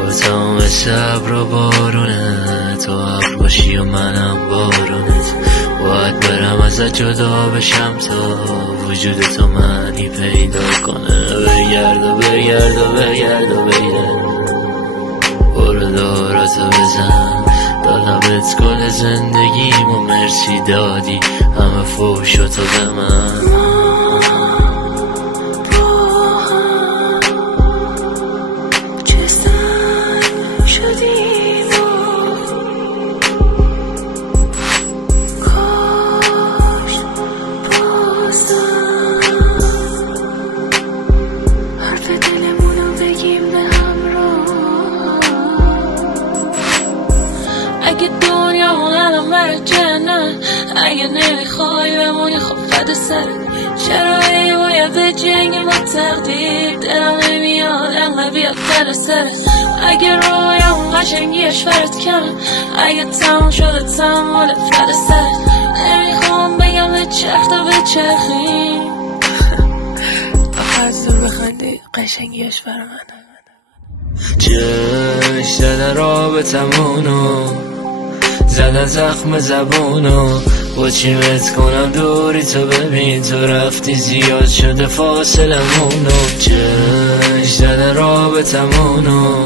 تمام صبر و بارونه، تو ابر باشی و منم بارونت. باید برم ازت جدا بشم تا وجود تو معنی پیدا کنه. برگرد و برگرد و برگرد و برگرد، برو داراتو بزن، دادمت گل زندگیم و مرسی دادی همه فوشاتو به من. اگه دنیا الان بر جنن، اگه نمیخوای بمونی خب فدا سرت. چرا ای باید به جنگ با تقدیر، دلم نمیاد انقدر بیاد فدا سرت. اگه رویا اون قشنگیش فرد کم، اگه تموم شده تمومه فدا سرت. نمیخوام بگم به چرخ تا به چرخی، فقط زور بخندی قشنگیش برا منه. چش زدن رابطمونو، زدن زخم زبونو، با چی بهت کنم دوری تو ببین، تو رفتی زیاد شده فاصلمونو. چش زدن رابطمونو،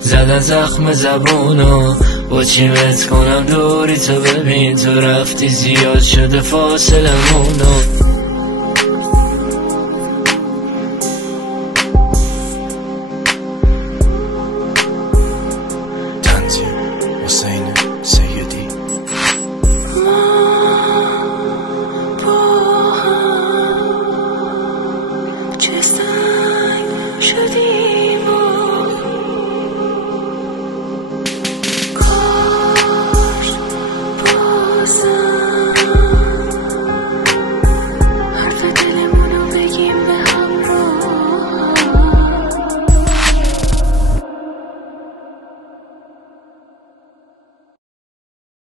زدن زخم زبونو، با چی بهت کنم دوری تو ببین، تو رفتی زیاد شده فاصلمونو.